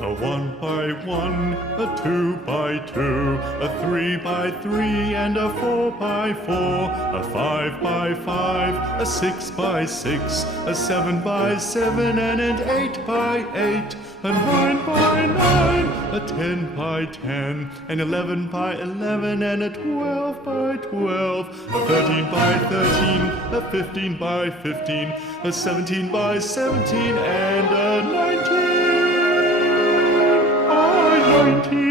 A 1 by 1, a 2 by 2, a 3 by 3, and a 4 by 4, a 5 by 5, a 6 by 6, a 7 by 7, and an 8 by 8, a 9 by 9, a 10 by 10, an 11 by 11, and a 12 by 12, a 13 by 13, a 15 by 15, a 17 by 17, and a 19. 19.